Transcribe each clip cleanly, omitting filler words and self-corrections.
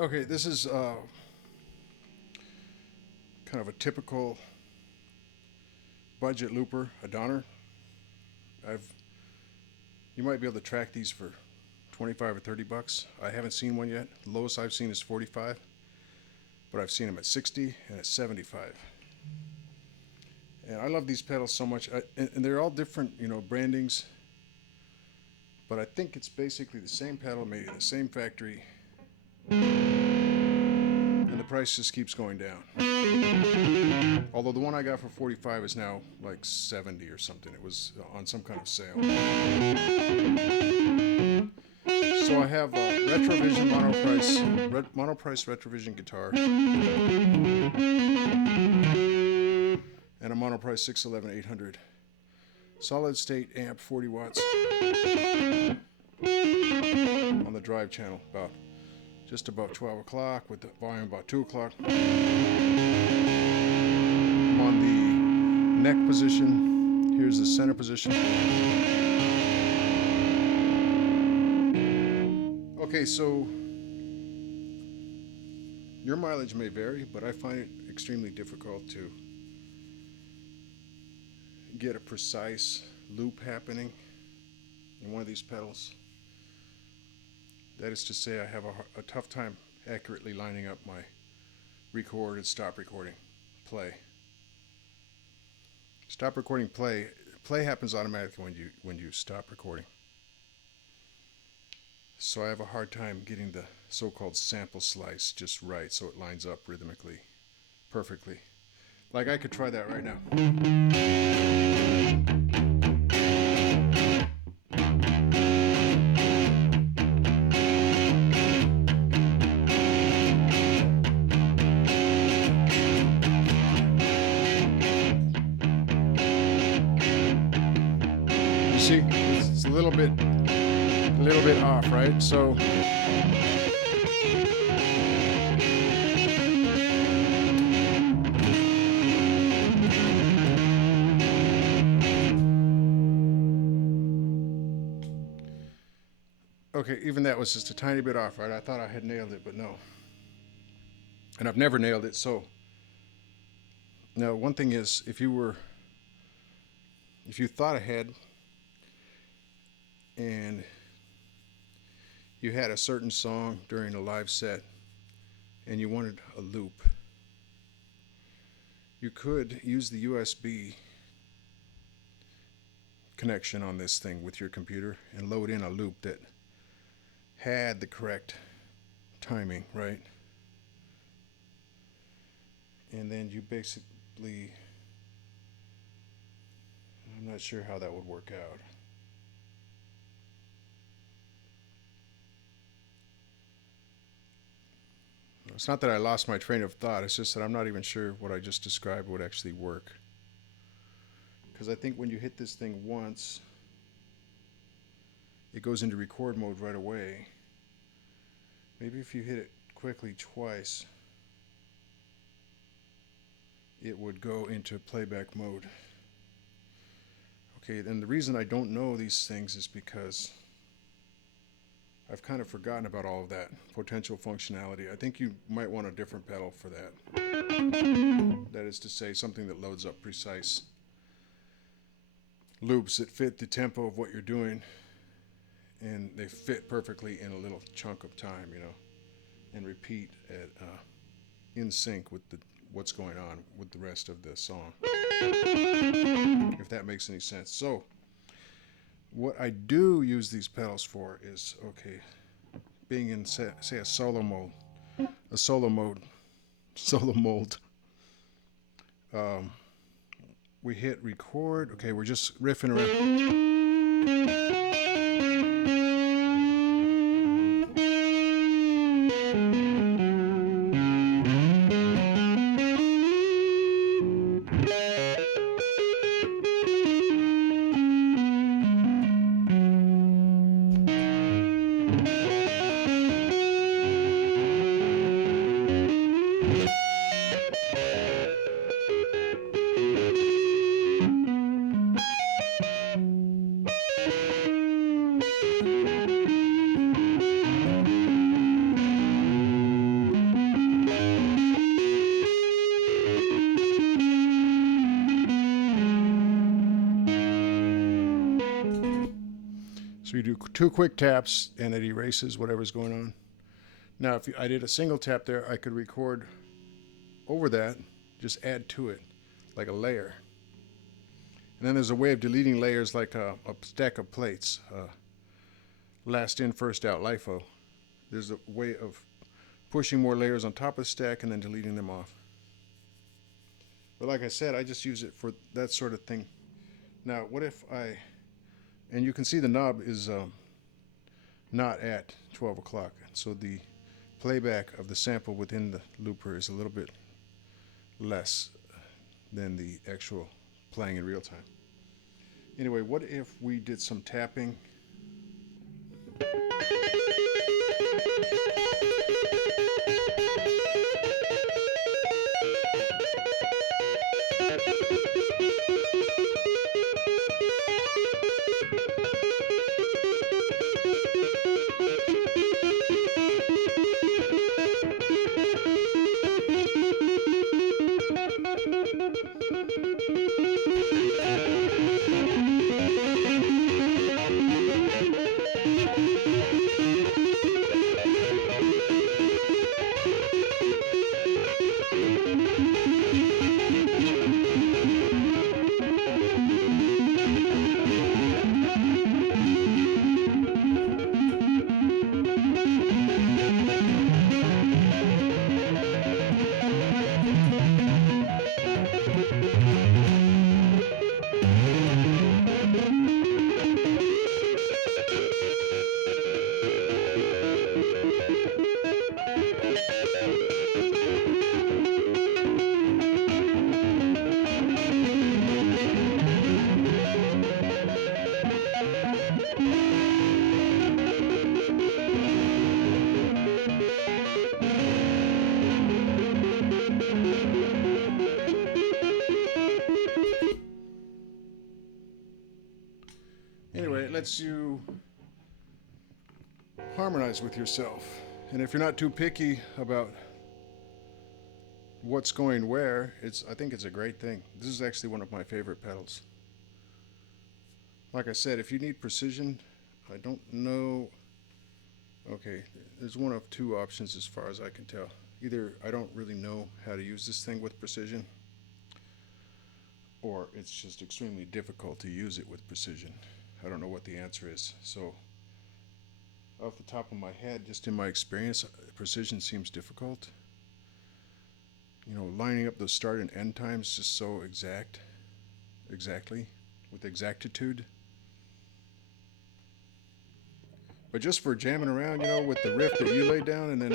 Okay, this is kind of a typical budget looper, a Donner. I've You might be able to track these for 25 or 30 bucks. I haven't seen one yet. The lowest I've seen is 45, but I've seen them at 60 and at 75. And I love these pedals so much, and they're all different, brandings. But I think it's basically the same pedal made in the same factory, and the price just keeps going down. Although the one I got for 45 is now like 70 or something. It was on some kind of sale. So I have a Retrovision monoprice Retrovision guitar and a monoprice 611 800 solid state amp, 40 watts on the drive channel, about just about 12 o'clock with the volume about 2 o'clock. I'm on the neck position. Here's the center position. Okay, so your mileage may vary, but I find it extremely difficult to get a precise loop happening in one of these pedals. That is to say, I have a tough time accurately lining up my record and stop recording, play. Stop recording, play. Play happens automatically when you stop recording. So I have a hard time getting the so-called sample slice just right so it lines up rhythmically, perfectly. Like I could try that right now. You see, it's a little bit off, right? So okay, even that was just a tiny bit off, right? I thought I had nailed it, but no. And I've never nailed it. So now one thing is, if you thought ahead and you had a certain song during a live set and you wanted a loop, you could use the USB connection on this thing with your computer and load in a loop that had the correct timing, right? And then you basically, I'm not sure how that would work out. It's not that I lost my train of thought, it's just that I'm not even sure what I just described would actually work. Because I think when you hit this thing once, it goes into record mode right away. Maybe if you hit it quickly twice, it would go into playback mode. Okay, and the reason I don't know these things is because I've kind of forgotten about all of that potential functionality. I think you might want a different pedal for that. That is to say, something that loads up precise loops that fit the tempo of what you're doing, and they fit perfectly in a little chunk of time, and repeat at in sync with what's going on with the rest of the song. If that makes any sense. So what I do use these pedals for is, okay, being in say a solo mode, solo mode. We hit record. Okay, we're just riffing around. do 2 quick taps and it erases whatever's going on. Now, if I did a single tap there, I could record over that, just add to it like a layer. And then there's a way of deleting layers like a stack of plates, last in, first out, LIFO. There's a way of pushing more layers on top of the stack and then deleting them off. But like I said, I just use it for that sort of thing. Now, what if and you can see the knob is not at 12 o'clock. So the playback of the sample within the looper is a little bit less than the actual playing in real time. Anyway, what if we did some tapping? Anyway, it lets you harmonize with yourself. And if you're not too picky about what's going where, I think it's a great thing. This is actually one of my favorite pedals. Like I said, if you need precision, I don't know. Okay, there's one of 2 options as far as I can tell. Either I don't really know how to use this thing with precision, or it's just extremely difficult to use it with precision. I don't know what the answer is. So off the top of my head, just in my experience, precision seems difficult. You know, lining up those start and end times just so exactly, with exactitude. But just for jamming around, you know, with the riff that you laid down and then...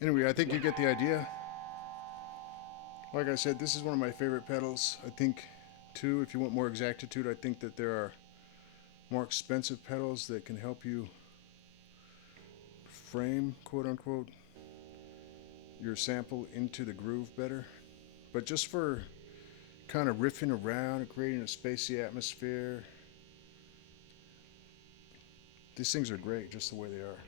Anyway, I think you get the idea. Like I said, this is one of my favorite pedals. I think, too, if you want more exactitude, I think that there are more expensive pedals that can help you frame, quote unquote, your sample into the groove better. But just for kind of riffing around and creating a spacey atmosphere, these things are great just the way they are.